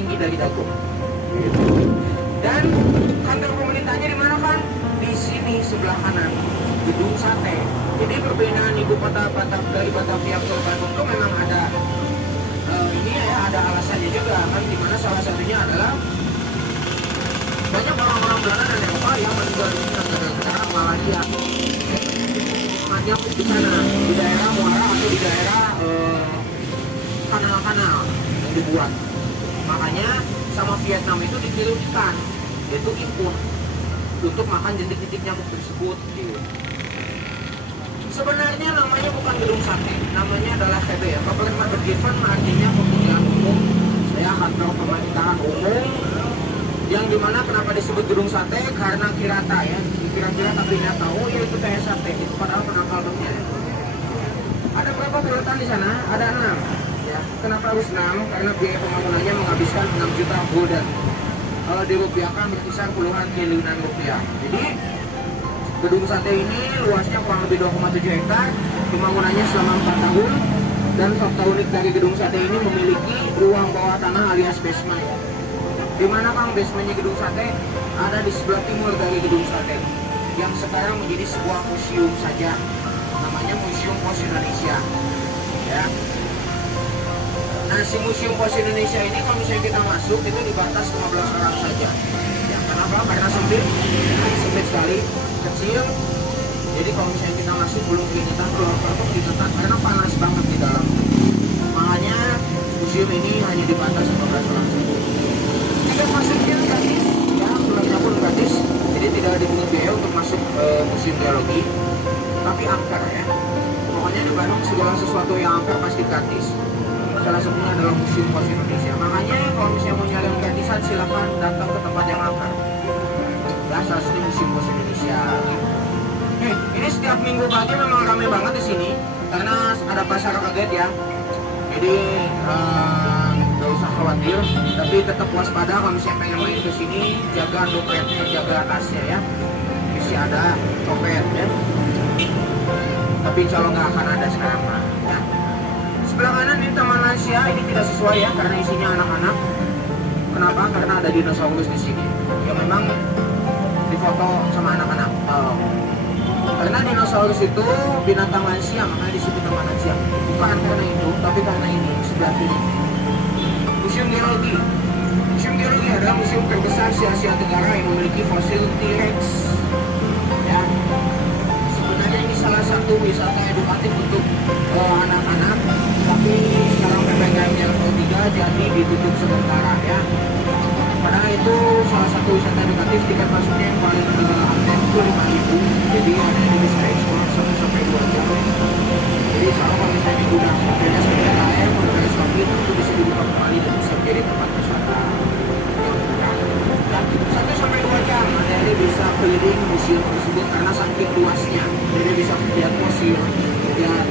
tinggi dari dagu. Gitu. Dan kantor pemerintahnya di mana kan? Di sini sebelah kanan, Gedung Sate. Jadi perbedaan ibu kota dari Batavia ke Bandung itu memang ada ini ya, ada alasannya juga kan, dimana salah satunya adalah banyak orang-orang Belanda dan Eropa yang meninggal dunia gara-gara malaria. Banyak di sana, di daerah Muara atau di daerah kanal-kanal yang dibuat. Makanya sama Vietnam itu dikirim ikan, yaitu impun, untuk makan jentik-jentik nyamuk tersebut. Gitu. Sebenarnya namanya bukan gedung sate, namanya adalah KB ya. Public Market Given artinya pemilihan umum, ya, kantor pemerintahan umum. Yang dimana kenapa disebut gedung sate? Karena kirata ya, kira-kira tapi nggak tahu ya itu kayak sate, itu padahal penangkal banyak. Ada berapa perutan di sana? Ada 6. Ya, kenapa harus 6? Karena biaya pembangunannya menghabiskan 6 juta gulden. Kalau dirupiahkan berkisar puluhan triliunan rupiah. Jadi gedung sate ini luasnya kurang lebih 2,7 hektar, pembangunannya selama 4 tahun, dan fakta unik dari gedung sate ini memiliki ruang bawah tanah alias basement. Di mana Kang basementnya gedung sate? Ada di sebelah timur dari gedung sate, yang sekarang menjadi sebuah museum saja, namanya Museum Pos Indonesia. Ya. Nah, si Museum Pos Indonesia ini kalau misalnya kita masuk itu dibatas 15 orang saja. Ya, kenapa? Karena sempit sekali, kecil. Jadi kalau misalnya kita masuk belum keringetan, keluar pun keringetan karena panas banget di dalam. Makanya museum ini hanya dibatas 15 orang saja. Tiket masuknya gratis, ya, keluarnya pun gratis. Jadi tidak dipungut biaya untuk masuk museum geologi, tapi angker ya. Pokoknya di Bandung segala sesuatu yang angker pasti gratis. Salah satunya adalah Museum Pos Indonesia. Makanya kalau misalnya mau nyari yang gratisan silakan datang ke tempat yang angker. Ya, salah satu Museum Pos Indonesia. Ini setiap minggu pagi memang ramai banget di sini karena ada pasar kaget ya. Jadi nggak usah khawatir, tapi tetap waspada kalau misalnya pengen main ke sini, jaga dompetnya, jaga tasnya ya. Masih ada dompet ya. Tapi insya Allah nggak akan ada sekarang mah. Ya. Sebelah kanan ini Taman Lansia, ini tidak sesuai ya karena isinya anak-anak. Kenapa? Karena ada dinosaurus di sini. Ya memang difoto sama anak-anak. Karena dinosaurus itu binatang lansia, makanya disebut Taman Lansia. Bukan karena itu, tapi karena ini sebelah kiri. Museum Geologi. Museum Geologi adalah museum terbesar di Asia Tenggara yang memiliki fosil T-Rex. Ya. Sebenarnya ini salah satu wisata edukatif untuk anak-anak, tapi sekarang PPKM-nya level 3 jadi ditutup sementara ya. Padahal itu salah satu wisata edukatif, tiket masuknya yang paling aktif itu 5.000. Jadi ada yang bisa ekspor 1-2 jam. Jadi kalau misalnya udah beres PPKM, udah beres lagi, itu bisa dibuka kembali dan bisa menjadi tempat wisata yang murah. Dan 1-2 jam Anda ini bisa keliling museum tersebut karena saking luasnya. Jadi bisa melihat fosil, melihat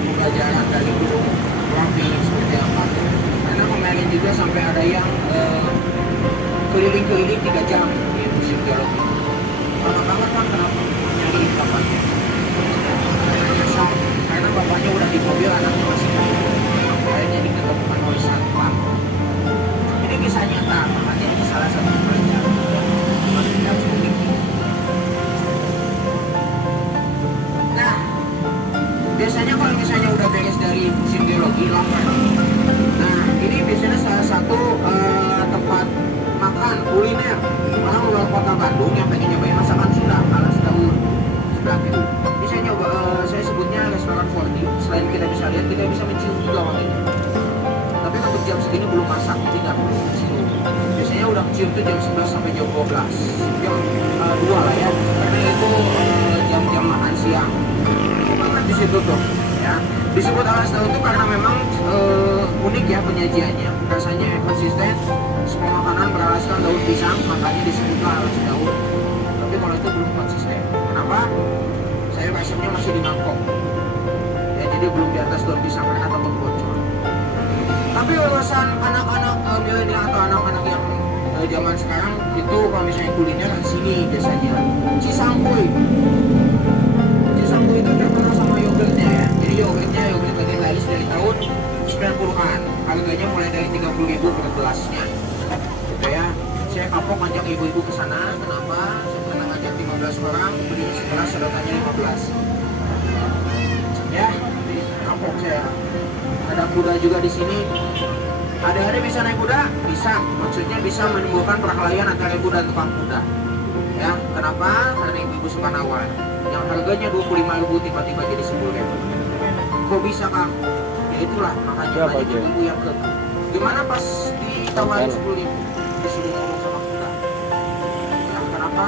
pembelajaran dari gunung Merapi seperti apa. Karena kemarin juga sampai ada yang keliling-keliling 3 jam di museum geologi. Lama banget kan, kenapa? Nyari bapaknya. Karena nyesal, karena bapaknya udah di mobil, anaknya masih kecil. Akhirnya diketemukan oleh satpam. Ini kisah nyata, makanya ini salah satu pelajaran. Kita harus memiliki. Nah, biasanya kalau misalnya udah beres dari museum geologi, lapar. Nah, ini biasanya salah satu tempat makan kuliner orang luar kota Bandung yang pengen nyobain masakan Sunda alas daun sebelah itu. Bisa nyoba, saya sebutnya restoran 4D. Selain kita bisa lihat, kita bisa mencium juga wanginya. Tapi untuk jam segini belum masak, jadi nggak perlu mencium. Biasanya udah mencium tuh jam 11 sampai jam 12, jam 2 lah ya, karena itu jam-jam makan siang. Banget di situ tuh ya. Disebut alas daun itu karena memang unik ya penyajiannya, rasanya konsisten. Semua makanan beralaskan daun pisang, makanya disebutlah alas daun. Tapi kalau itu belum konsisten. Kenapa? Saya resepnya masih di mangkok. Ya, jadi belum di atas daun pisang karena takut bocor. Tapi urusan anak-anak milenial atau anak-anak yang zaman sekarang itu kalau misalnya kuliner di sini biasanya Cisangkuy. Cisangkuy itu terkenal sama yogurtnya ya. Jadi yogurt Vegetalis dari tahun 90-an. Harganya mulai dari 30.000 per gelasnya. mangkok ngajak ibu-ibu ke sana. Kenapa? Saya pernah ngajak 15 orang, beli sekelas sedotannya 15. Ya, di mangkok saya. Ada kuda juga di sini. Adik-adik bisa naik kuda? Bisa. Maksudnya bisa menimbulkan perkelahian antara ibu dan tukang kuda. Ya, kenapa? Karena ibu-ibu suka nawar. Yang harganya 25.000 tiba-tiba jadi 10.000. Kok bisa, Kang? Ya itulah, makanya banyak ibu yang ke. Gimana pas ditawarin 10.000? Disuruh ngomong sama kuda. Ya, kenapa?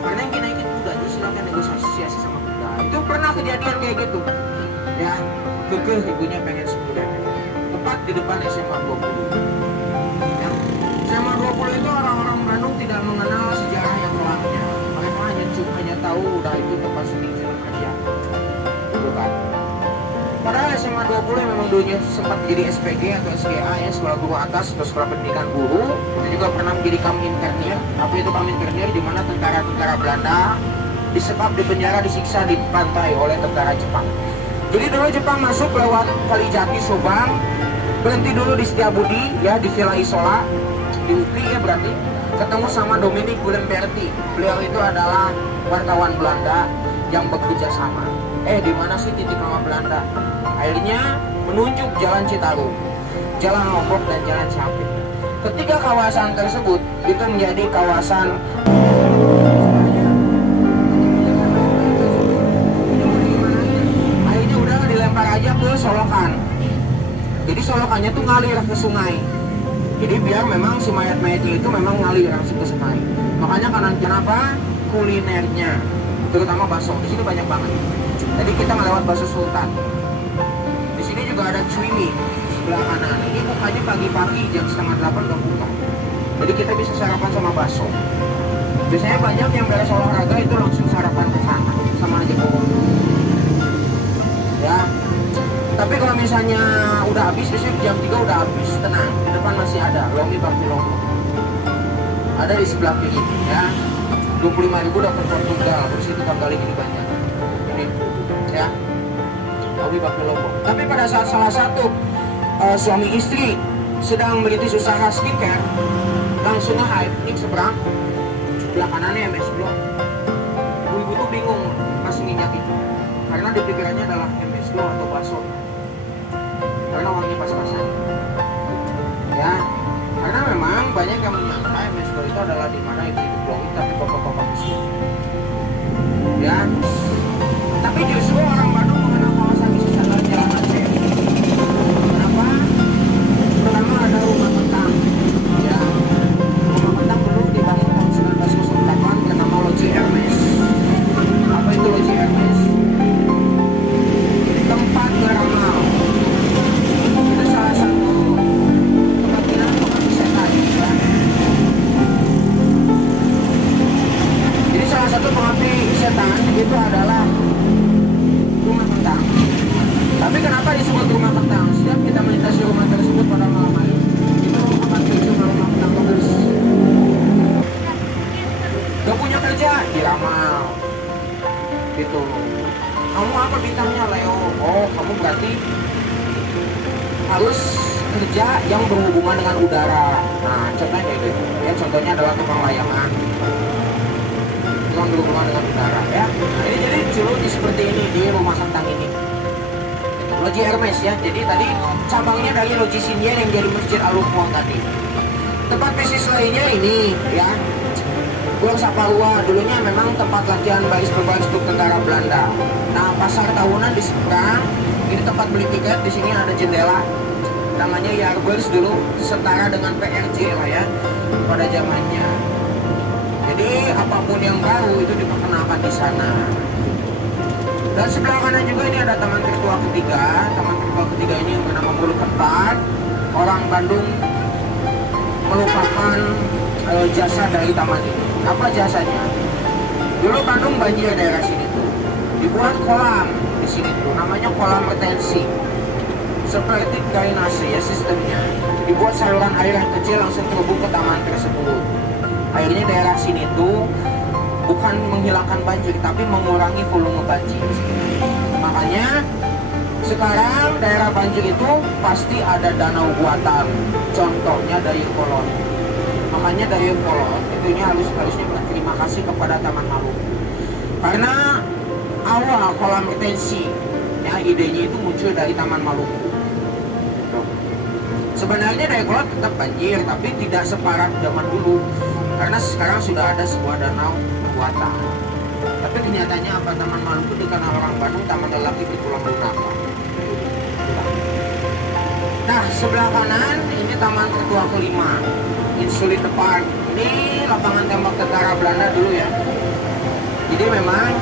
Karena yang naikin kuda, jadi silakan negosiasi sama kuda. Itu pernah kejadian kayak gitu. Ya, kekeh ibunya pengen 10.000. Tepat di depan SMA 20. Ya, SMA 20 itu orang-orang Bandung tidak mengenal sejarah yang kelamnya. Mereka hanya tahu udah itu tempat syuting film aja. Bukan. Padahal SMA 20 memang dulunya sempat jadi SPG atau SGA ya, sekolah guru atas atau sekolah pendidikan guru. Itu juga pernah menjadi Kaminternir. Apa itu Kaminternir? Di mana tentara-tentara Belanda disekap, dipenjara, disiksa, dipantai oleh tentara Jepang. Jadi dulu Jepang masuk lewat Kalijati, Subang, berhenti dulu di Setiabudi ya, di Villa Isola, di UPI ya berarti, ketemu sama Dominic Gulemberti. Beliau itu adalah wartawan Belanda yang bekerja sama. Di mana sih titik nama Belanda? Akhirnya menunjuk Jalan Citarum, Jalan Lombok dan Jalan Ciampit. Ketiga kawasan tersebut itu menjadi kawasan akhirnya udah dilempar aja ke Solokan. Jadi Solokannya tuh ngalir ke sungai. Jadi biar memang si mayat-mayat itu memang ngalir langsung ke sungai. Makanya kanan kenapa kulinernya, terutama bakso. Di sini banyak banget. Jadi kita ngelewat bakso Sultan. Di sini juga ada Cuimi sebelah kanan. Ini bukanya pagi-pagi jam 7:30 udah buka. Jadi kita bisa sarapan sama bakso. Biasanya banyak yang beres olahraga itu langsung sarapan ke sana, sama aja kok. Ya. Tapi kalau misalnya udah habis, biasanya jam 3 udah habis, tenang. Di depan masih ada Lomi Bakmi Lombok. Ada di sebelah kiri ya. 25.000 dapat Portugal, terus itu kali gini banyak. Ini ya. Lomi Bakmi Lombok. Tapi pada saat salah satu suami istri sedang merintis usaha skincare, langsung nge-hype, ini seberang, sebelah kanannya MS Glow. Ibu-ibu tuh bingung pas nginjak itu, karena di pikirannya adalah MS Glow atau bakso. Karena wangi pas-pasan. Ya, karena memang banyak yang menyangka MS Glow itu adalah di mana ibu-ibu glowing tapi bapak-bapak itu. Ya, tapi justru orang Bandung mengenal kawasan bisnis adalah Jalan Aceh. Kenapa? Pertama ada rumah kentang. Ya, rumah kentang dulu dibangun tahun 1908 bernama Loji Hermes. Apa itu Loji Hermes? Tempat beramal. Itu salah satu tempat tinggal pengabdi setan. Ya. Jadi salah satu pengabdi setan itu adalah rumah kentang. Tapi kenapa disebut rumah kentang? Setiap kita melintasi rumah tersebut pada malam hari, itu akan tuju ke rumah kentang terus. Gak punya kerja, diramal. Gitu. Kamu apa bintangnya, Leo? Oh, kamu berarti harus kerja yang berhubungan dengan udara. Nah, contohnya kayak gitu. Ya, contohnya adalah tukang layangan. Tukang berhubungan dengan udara, ya. Nah, ini jadi juluki seperti ini di rumah kentang ini. Loji Hermes ya. Jadi tadi cabangnya dari Loji Sinier yang jadi Masjid Al-Ukhwah tadi. Tempat bisnis lainnya ini ya. Gor Saparua dulunya memang tempat latihan baris berbaris untuk tentara Belanda. Nah, pasar tahunan di seberang, ini tempat beli tiket, di sini ada jendela. Namanya Yarbers dulu, setara dengan PRJ lah ya pada zamannya. Jadi apapun yang baru itu diperkenalkan di sana. Dan sebelah kanan juga ini ada taman virtual ketiga. Taman virtual ketiga ini yang bernama Mulu Ketat. Orang Bandung melupakan jasa dari taman ini. Apa jasanya? Dulu Bandung banjir daerah sini tuh. Dibuat kolam di sini tuh, namanya kolam retensi. Seperti drainase ya sistemnya. Dibuat saluran air yang kecil langsung terhubung ke taman tersebut. Akhirnya daerah sini tuh bukan menghilangkan banjir, tapi mengurangi volume banjir. Makanya sekarang daerah banjir itu pasti ada danau buatan. Contohnya dari Kolon. Makanya Dayakolot itunya harusnya berterima kasih kepada Taman Maluku. Karena awal kolam retensi, ya idenya itu muncul dari Taman Maluku. Sebenarnya Dayakolot tetap banjir, tapi tidak separah zaman dulu. Karena sekarang sudah ada sebuah danau buatan. Tapi kenyataannya apa? Taman Maluku dikenal orang Bandung taman lelaki bertulang lunak. Nah, sebelah kanan ini taman tertua kelima, Insulite Park. Ini lapangan tembak tentara Belanda dulu ya. Jadi memang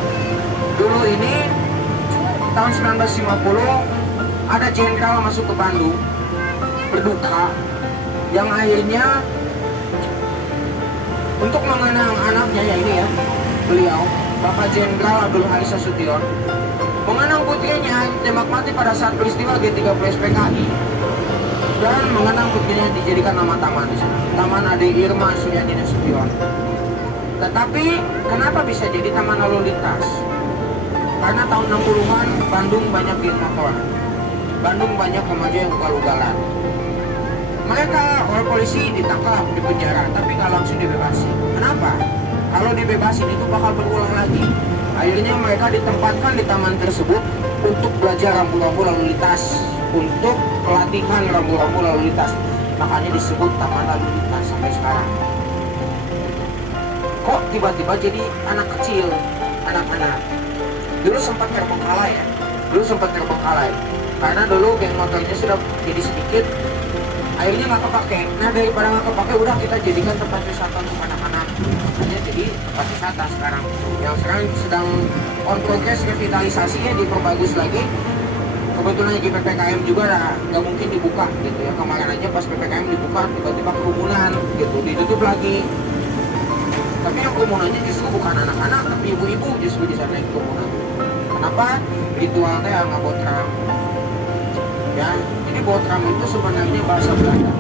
dulu ini tahun 1950 ada jenderal masuk ke Bandung berduka yang akhirnya untuk mengenang anaknya ya ini ya, beliau Bapak Jenderal Abdul Haris Nasution mengenang putrinya tembak mati pada saat peristiwa G30 SPKI dan mengenang putrinya dijadikan nama taman di sana, Taman Ade Irma Suryani Nasution. Tetapi kenapa bisa jadi taman lalu lintas? Karena tahun 60-an Bandung banyak geng motor, Bandung banyak remaja yang ugal-ugalan. Mereka oleh polisi ditangkap, dipenjara, tapi nggak langsung dibebasi. Kenapa? Kalau dibebasin itu bakal berulang lagi. Akhirnya mereka ditempatkan di taman tersebut untuk belajar rambu-rambu lalu lintas, untuk pelatihan rambu-rambu lalu lintas. Makanya disebut taman lalu lintas sampai sekarang. Kok tiba-tiba jadi anak kecil, anak-anak? Dulu sempat terbengkalai ya, karena dulu geng motornya sudah jadi sedikit, akhirnya nggak kepake. Nah daripada nggak kepake, udah kita jadikan tempat wisata untuk anak-anak. Hanya jadi tempat wisata sekarang. Yang sekarang sedang on progress revitalisasinya, diperbagus lagi. Kebetulan lagi PPKM juga nggak mungkin dibuka gitu ya. Kemarin aja pas PPKM dibuka tiba-tiba kerumunan gitu, ditutup lagi. Tapi yang kerumunannya justru bukan anak-anak, tapi ibu-ibu justru di sana yang kerumunan. Kenapa? Ritual teh nggak botram. Ya, jadi botram itu sebenarnya bahasa Belanda.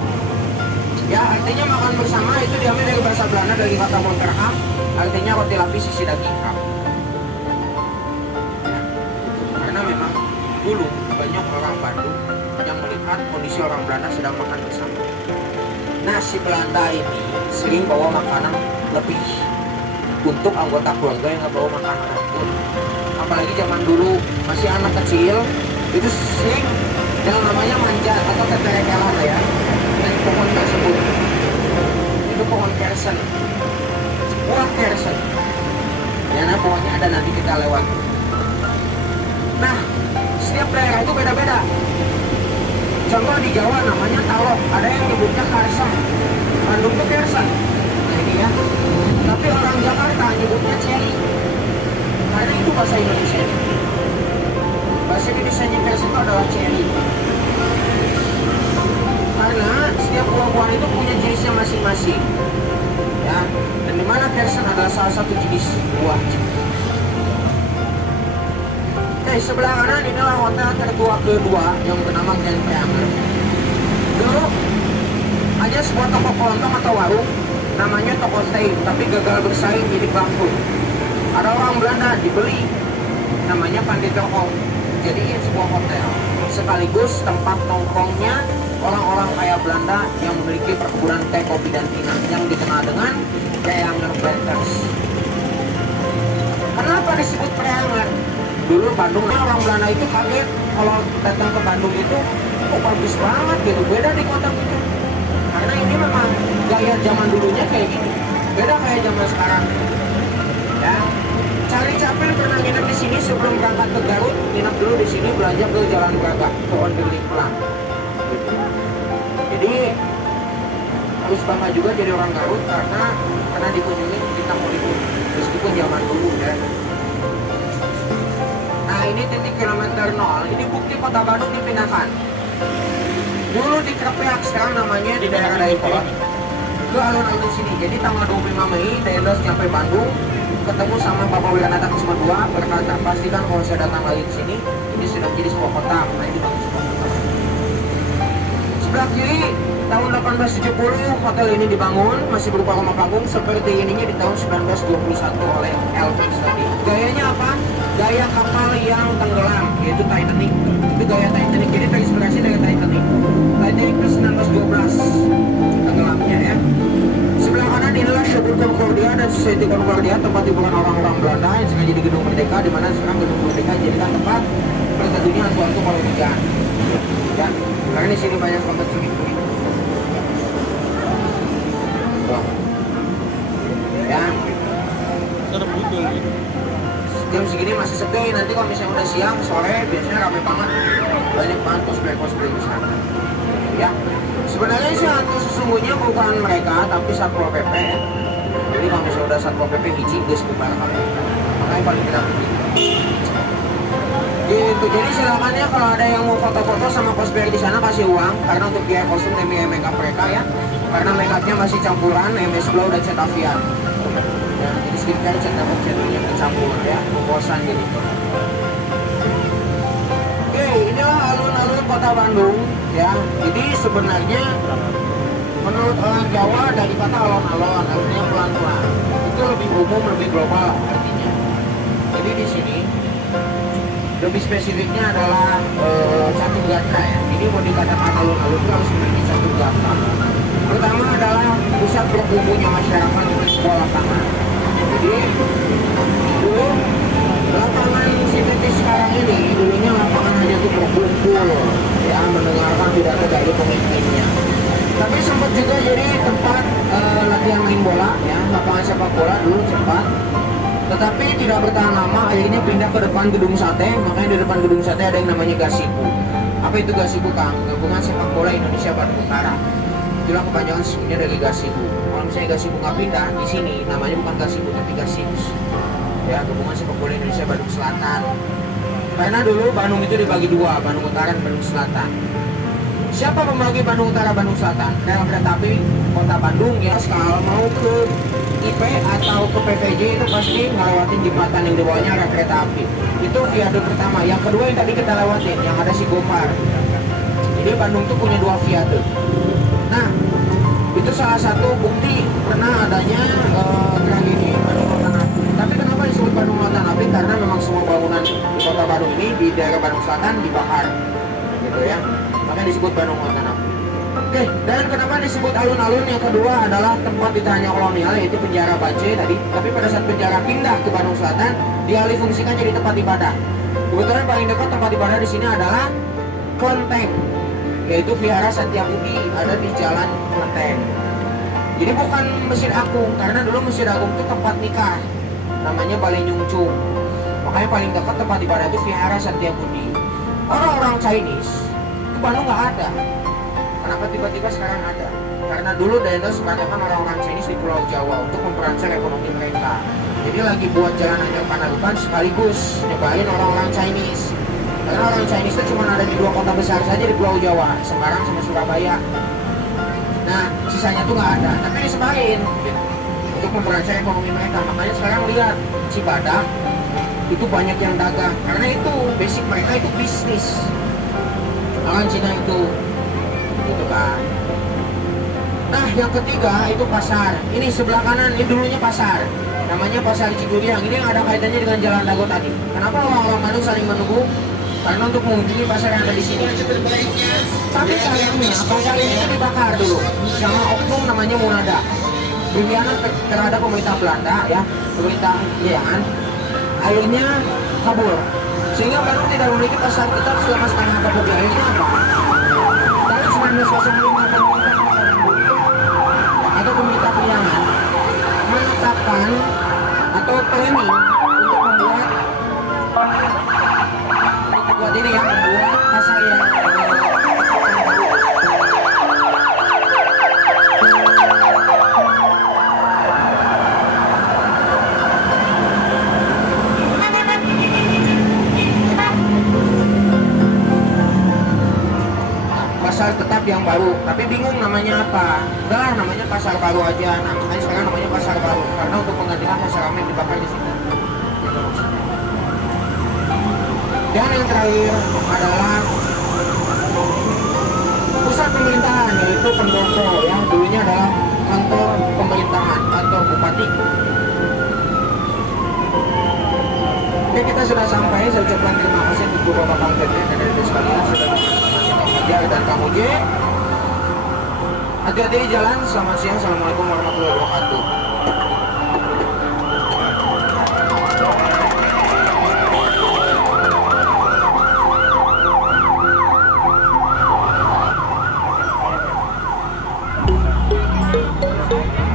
Ya, artinya makan bersama itu diambil dari bahasa Belanda, dari kata boterham, artinya roti lapis isi daging ham. Ya, karena memang dulu banyak orang Bandung yang melihat kondisi orang Belanda sedang makan bersama. Nah, si Belanda ini sering bawa makanan lebih untuk anggota keluarga yang nggak bawa makanan pun. Apalagi zaman dulu masih anak kecil, itu sering yang namanya manjat atau keterekelan ya, dari pohon tersebut. Itu pohon kersen, buah kersen. Ya, nah pohonnya ada, nanti kita lewat. Nah, setiap daerah itu beda-beda. Contoh di Jawa namanya talok, ada yang nyebutnya karsang, Bandung itu kersen. Nah ini ya. Tapi orang Jakarta nyebutnya ceri, karena itu bahasa Indonesia. Bahasa Indonesianya kersen itu adalah ceri. Karena setiap buah-buahan itu punya jenisnya masing-masing. Ya, dan dimana kersen adalah salah satu jenis buah. Oke, sebelah kanan inilah hotel tertua kedua yang bernama Grand Priamur. Dulu hanya sebuah toko kelontong atau warung, namanya toko stay, tapi gagal bersaing jadi bangkrut. Ada orang Belanda dibeli, namanya Pandit Toko, jadiin sebuah hotel sekaligus tempat nongkrongnya orang-orang kaya Belanda yang memiliki perkebunan teh, kopi, dan pinang yang dikenal dengan Priamur Planters. Kenapa disebut Priamur? Dulu Bandung, orang Belanda itu kaget kalau datang ke Bandung itu, oh bagus banget gitu, beda di kota gitu. Karena ini memang gaya zaman dulunya kayak gini, beda kayak zaman sekarang. Ya, Charlie Chaplin pernah nginep di sini sebelum berangkat ke Garut, nginep dulu di sini, belanja ke Jalan Braga, ke Onderling Plan. Jadi harus bangga juga jadi orang Garut karena dikunjungi kita mau libur, meskipun zaman dulu ya. Nah ini titik kilometer 0, ini bukti kota Bandung dipindahkan. Dulu di Krepiak, sekarang namanya di daerah Dayakolot, ke alun-alun sini. Jadi tanggal 25 Mei, Dayakolot sampai Bandung, ketemu sama Bapak Wilanata Kusuma II, berkata pastikan kalau saya datang lagi ke sini, ini sudah menjadi sebuah kota. Nah ini bagus banget. Sebelah kiri, tahun 1870 hotel ini dibangun, masih berupa rumah panggung seperti ininya di tahun 1921 oleh Elvis tadi. Gayanya apa? Gaya kapal yang tenggelam, yaitu Titanic. Itu gaya Titanic, jadi terinspirasi dari Titanic. Titanic itu 1912 tenggelamnya ya. Society Concordia, tempat hiburan orang-orang Belanda yang sengaja di Gedung Merdeka, di mana sekarang Gedung Merdeka dijadikan tempat berteduhnya suatu kalau hujan. Ya, karena di sini banyak tempat swimming pool. Ya. Serem betul gitu. Jam segini masih sepi, nanti kalau misalnya udah siang, sore biasanya rame banget. Banyak banget cosplay di sana. Ya, sebenarnya sih hantu sesungguhnya bukan mereka, tapi Satpol PP ya. Jadi kalau misalnya udah Satpol PP hiji, geus bubar kabeh. Makanya paling tidak begitu. Gitu, jadi silakan ya kalau ada yang mau foto-foto sama cosplayer di sana kasih uang, karena untuk biaya kostum dan biaya makeup mereka ya. Karena makeupnya masih campuran MS Glow dan Cetavian. Ya, jadi skincare cat rambut jadinya bercampur ya, bosan jadi. Oke, inilah alun-alun kota Bandung ya. Jadi sebenarnya menurut orang Jawa dari kata alon-alon artinya pelan-pelan. Itu lebih umum, lebih global artinya. Jadi di sini lebih spesifiknya adalah satu gatra ya. Ini mau dikatakan alun-alun itu harus memiliki satu gatra. Pertama adalah pusat berkumpulnya masyarakat di sebuah lapangan. Jadi dulu lapangan sintetis sekarang ini dulunya lapangan hanya untuk berkumpul ya, mendengarkan pidato dari pemimpinnya. Tapi sempat juga jadi tempat latihan main bola ya, lapangan sepak bola dulu sempat. Tetapi tidak bertahan lama, akhirnya pindah ke depan gedung sate. Makanya di depan gedung sate ada yang namanya Gasibu. Apa itu Gasibu, Kang? Gabungan Sepak Bola Indonesia Bandung Utara. Itulah kepanjangan sesungguhnya dari Gasibu. Kalau misalnya Gasibu nggak pindah, di sini namanya bukan Gasibu tapi Gasibus. Ya, Gabungan Sepak Bola Indonesia Bandung Selatan. Karena dulu Bandung itu dibagi dua, Bandung Utara dan Bandung Selatan. Siapa pembagi Bandung Utara, Bandung Selatan? Rel kereta api Kota Bandung ya. Kalau mau ke IP atau ke PVJ itu pasti ngelewatin jembatan yang di bawahnya rel kereta api. Itu viaduk pertama. Yang kedua yang tadi kita lewatin, yang ada si Gopar. Jadi Bandung tuh punya dua viaduk. Nah, itu salah satu bukti pernah adanya tragedi Bandung Lautan Api. Tapi kenapa disebut Bandung Lautan Api? Karena memang semua bangunan di Kota Bandung ini di daerah Bandung Selatan dibakar, gitu ya. Makanya disebut Bandung Lautan Api. Oke, dan kenapa disebut alun-alun? Yang kedua adalah tempat ditahannya kolonial, yaitu penjara Bace tadi. Tapi pada saat penjara pindah ke Bandung Selatan, dialih fungsikan jadi tempat ibadah. Kebetulan paling dekat tempat ibadah di sini adalah Klenteng, yaitu Vihara Satyabudi, ada di Jalan Klenteng. Jadi bukan Masjid Agung, karena dulu Masjid Agung itu tempat nikah, namanya Balai Nyungcung. Makanya paling dekat tempat ibadah itu Vihara Satyabudi. Orang-orang Chinese itu Bandung nggak ada. Kenapa tiba-tiba sekarang ada? Karena dulu Daenerys mengatakan orang-orang Chinese di Pulau Jawa untuk memperancar ekonomi mereka. Jadi lagi buat jalan Anyer Panarukan sekaligus nyebarin orang-orang Chinese. Karena orang Chinese itu cuma ada di dua kota besar saja di Pulau Jawa, Semarang sama Surabaya. Nah, sisanya tuh nggak ada, tapi disebarin untuk memperancar ekonomi mereka. Makanya sekarang lihat Cibadak itu banyak yang dagang, karena itu basic mereka itu bisnis. Orang Cina itu, gitu kan. Nah, yang ketiga itu pasar. Ini sebelah kanan, ini dulunya pasar. Namanya Pasar Ciguriang. Ini yang ada kaitannya dengan Jalan Dago tadi. Kenapa orang-orang Bandung saling menunggu? Karena untuk mengunjungi pasar yang ada di sini. Tapi sayangnya pasar ini dibakar dulu sama oknum namanya Munada. Berkhianat terhadap pemerintah Belanda ya, pemerintah Jepang. Akhirnya kabur. Sehingga Bandung tidak memiliki pasar tetap selama setengah abad lebih. Akhirnya apa? Tahun 1905 atau pemerintah Priangan menetapkan atau planning untuk membuat ini ya, membuat pasar yang pasar tetap yang baru, tapi bingung namanya apa. Udah namanya pasar baru aja. Nah, makanya sekarang namanya pasar baru karena untuk menggantikan pasar lama yang dibakar di sini. Dan yang terakhir adalah pusat pemerintahan, yaitu Pendopo yang dulunya adalah kantor pemerintahan, kantor bupati. Oke, kita sudah sampai. Saya ucapkan terima kasih untuk Bapak Kang Pepe dan dari sekalian sudah Fajar dan Kang Uji. Hati-hati di jalan. Selamat siang. Assalamualaikum warahmatullahi wabarakatuh. Pak.